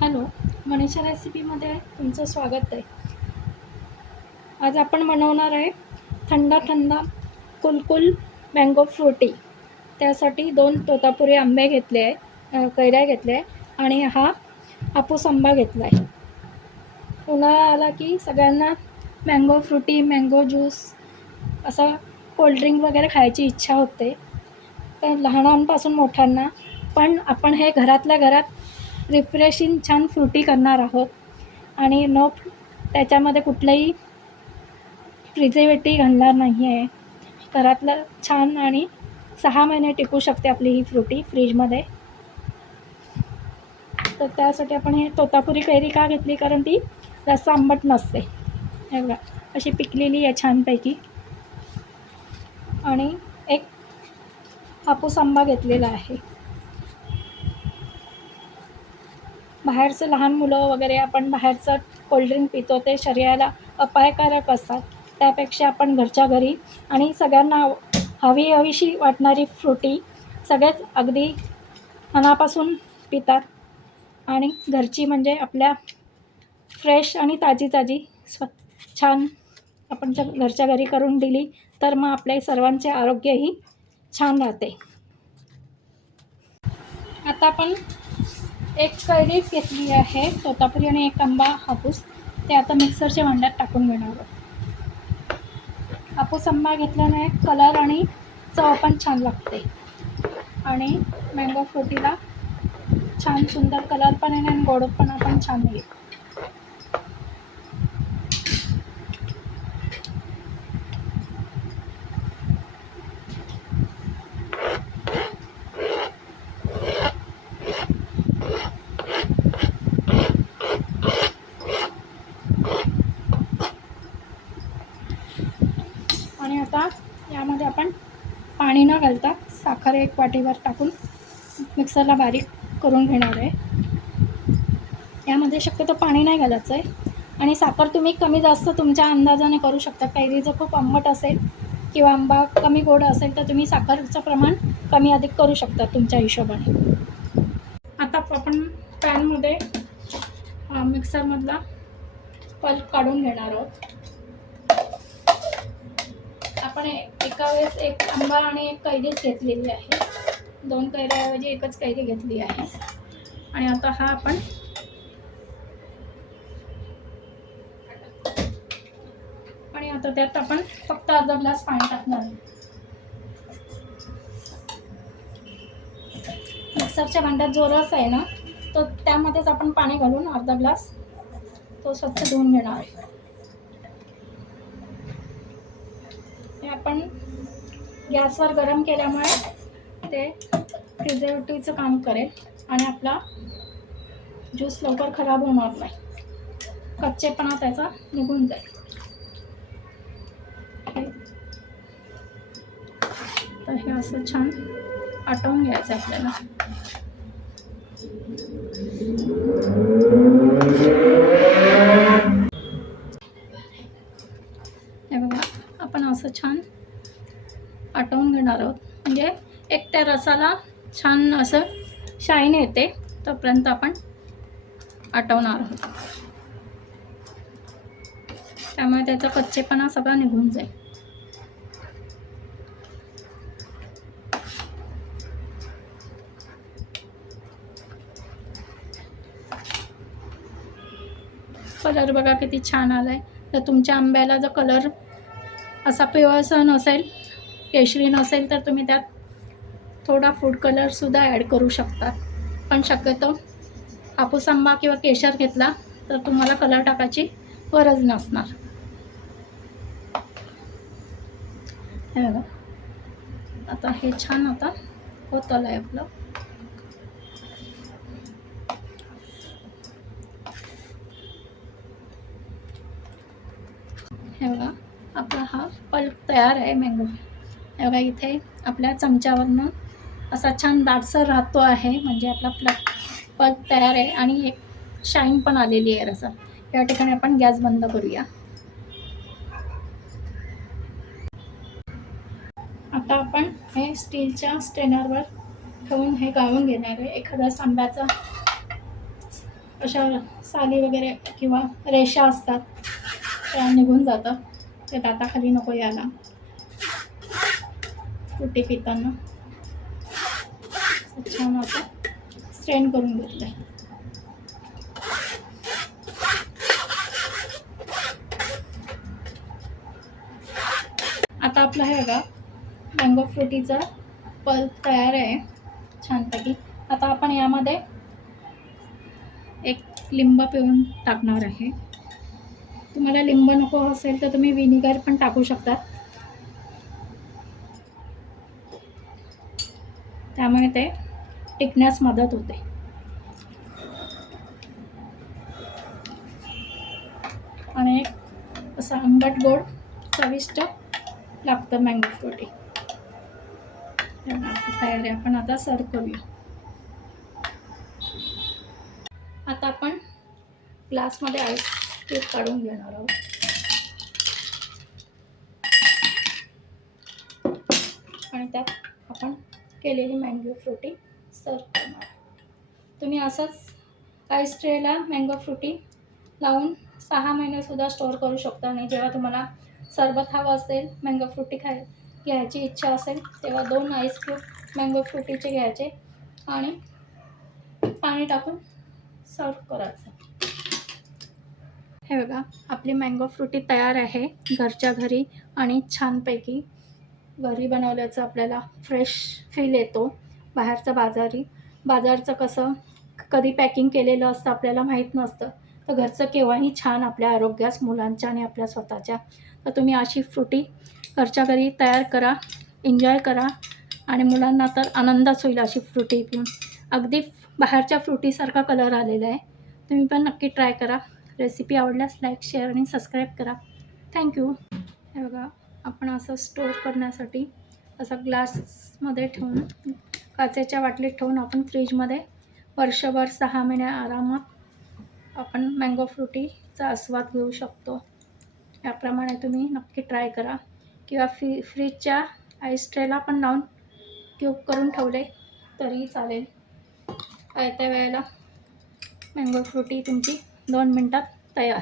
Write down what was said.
Hello, Manisha रेसिपीमध्ये तुमचं स्वागत आहे. आज आपण बनवणार आहे थंड थंड कुलकुल मँगो फ्रुटी. त्यासाठी 2 तोतापुरी आंबे घेतले आहे, कैऱ्या घेतल्या आहे आणि हा हापूस आंबा घेतला आहे. उन्हाळा आला की सगळ्यांना मँगो फ्रुटी, मँगो ज्यूस असं कोल्ड्रिंक वगैरे खायची इच्छा होते, तर लहानांपासून मोठ्यांना. पण आपण हे घरातल्या घरात रिफ्रेशिंग छान फ्रुटी करणार आहोत आणि त्याच्यामध्ये कुठलंही प्रिझर्वेटिव्ह घालणार नाही आहे. घरातलं छान आणि 6 महिने टिकू शकते आपली ही फ्रुटी फ्रीजमध्ये. तर त्यासाठी आपण हे तोतापुरी कैरी का घेतली, कारण ती जास्त आंबट नसते. हे बघा अशी पिकलेली आहे छानपैकी. आणि एक हापूस आंबा घेतलेला आहे. बाहेरचं लहान मुलं वगैरे आपण बाहेरचं कोल्ड्रिंक पितो, ते शरीराला अपायकारक असतात. त्यापेक्षा आपण घरच्या घरी आणि सगळ्यांना हवीशी वाटणारी फ्रुटी सगळेच अगदी मनापासून पितात. आणि घरची म्हणजे आपल्या फ्रेश आणि ताजी छान आपण घरच्या घरी करून दिली तर मग आपल्या सर्वांचे आरोग्यही छान राहते. आता आपण एक कैरी घेतली आहे तोतापुरी आणि एक आंबा हापूस, ते आता मिक्सरच्या भांड्यात टाकून घेणार आहोत. हापूस आंबा घेतल्याने कलर आणि चव पण छान लागते आणि मँगो फ्रुटीला छान सुंदर कलर पण आहे आणि गोडपणा पण छान आहे. आणि आता यामध्ये आपण पाणी न घालता साखर 1 वाटीभर टाकून मिक्सरला बारीक करून घेणार आहे. यामध्ये शक्यतो पाणी नाही घालायचं आहे आणि साखर तुम्ही कमी जास्त तुमच्या अंदाजाने करू शकता. कैरी जर खूप आंबट असेल किंवा आंबा कमी गोड असेल तर तुम्ही साखरचं प्रमाण कमी अधिक करू शकता तुमच्या हिशोबाने. आता आपण पॅनमध्ये मिक्सरमधला पल्प काढून घेणार आहोत. आपण एका वेळेस 1 आंबा आणि 1 कैरीच घेतलेली आहे. 2 कैऱ्याऐवजी 1च कैरी घेतली आहे. आणि आता हा आपण आणि आता त्यात आपण फक्त अर्धा ग्लास पाणी टाकणार आहे. मिक्सरच्या भांड्यात जो रस आहे ना, तो त्यामध्येच आपण पाणी घालून अर्धा ग्लास तो स्वच्छ धुवून घेणार आहे. हे आपण गॅसवर गरम केल्यामुळे ते प्रिझर्वेटिव्हचं काम करेल आणि आपला ज्यूस लवकर खराब होणार नाही, कच्चेपणा त्याचा निघून जाईल. तर हे असं छान आटवून घ्यायचं आपल्याला. हे बघा आपण असं छान आटवून घेणार आहोत, म्हणजे एक त्या रसाला छान असं शाईन येते, तोपर्यंत आपण आटवणार आहोत. त्यामुळे त्याचा कच्चेपणा सगळा निघून जाईल. कलर बघा किती छान आला आहे. तर तुमच्या आंब्याला जर कलर असा पिवळसर नसेल, केशरी नसेल, तर तुम्ही त्यात थोडा फूड कलरसुद्धा ॲड करू शकता. पण शक्यतो हापूस आंबा किंवा केशर घेतला तर तुम्हाला कलर टाकायची गरज नसणार. हे बघा आता हे छान आता होत आलं आहे आपलं. हे बघा आपला हा पल्प तयार आहे मँगो. हे बघा इथे आपल्या चमच्यावरनं असा छान दाटसर राहतो आहे, म्हणजे आपला पल्प तयार आहे आणि एक शाईन पण आलेली आहे रसा. या ठिकाणी आपण गॅस बंद करूया. आता आपण हे स्टीलच्या स्ट्रेनरवर ठेवून हे गाळून घेणार आहे. एखादा आंब्याचा अशा साली वगैरे किंवा रेषा असतात त्या निघून जातं. ते दाताखाली नको यायला फ्रुटी पिताना. छान आता स्ट्रेन करून घेतलं आहे. आता आपला हे बघा मँगो फ्रुटीचा पल्प तयार आहे छानपैकी. आता आपण यामध्ये एक लिंब पिळून टाकणार आहे. तुम्हाला लिंब नको असेल तर तुम्ही विनेगर पण टाकू शकता, त्यामुळे ते टिकण्यास मदत होते. आणि असं आंबट गोड चविष्ट लागतं मँगो फ्रुटी. तयार आहे. आपण आता सर्व करूया. आता आपण ग्लासमध्ये आईस क्यूब काढून घेणार आहोत. आणि त्यात आपण केलेली मँगो फ्रुटी सर्व करणार. तुम्ही असंच आईस ट्रेला मँगो फ्रुटी लावून 6 महिनेसुद्धा स्टोअर करू शकता. आणि जेव्हा तुम्हाला सरबत हवं असेल, मँगो फ्रुटी घ्यायची इच्छा असेल, तेव्हा 2 आईस क्यूब मँगो फ्रुटीचे घ्यायचे आणि पाणी टाकून सर्व करायचं. हे बघा आपली मँगो फ्रुटी तयार आहे घरच्या घरी. आणि छानपैकी घरी बनवल्याचं आपल्याला फ्रेश फील येतो. बाजारचं कसं कधी पॅकिंग केलेलं असतं आपल्याला माहीत नसतं, तर घरचं केव्हाही छान आपल्या आरोग्यास, मुलांच्या आणि आपल्या स्वतःच्या. तर तुम्ही अशी फ्रुटी घरच्या घरी तयार करा, एन्जॉय करा. आणि मुलांना तर आनंदच होईल अशी फ्रुटी पिऊन. अगदी बाहेरच्या फ्रुटीसारखा कलर आलेला आहे. तुम्ही पण नक्की ट्राय करा. रेसिपी आवडल्यास लाईक, शेअर आणि सबस्क्राईब करा. थँक्यू. हे बघा आपण असं स्टोअर करण्यासाठी असा ग्लासमध्ये ठेवून, काचेच्या बाटलीत ठेवून आपण फ्रीजमध्ये वर्षभर 6 महिने आरामात आपण मँगो फ्रुटीचा आस्वाद घेऊ शकतो. याप्रमाणे तुम्ही नक्की ट्राय करा. किंवा फ्रीजच्या आईस ट्रेला पण लावून क्यूब करून ठेवले तरीही चालेल. त्या वेळेला मँगो फ्रुटी तुमची 2 मिनटात तयार.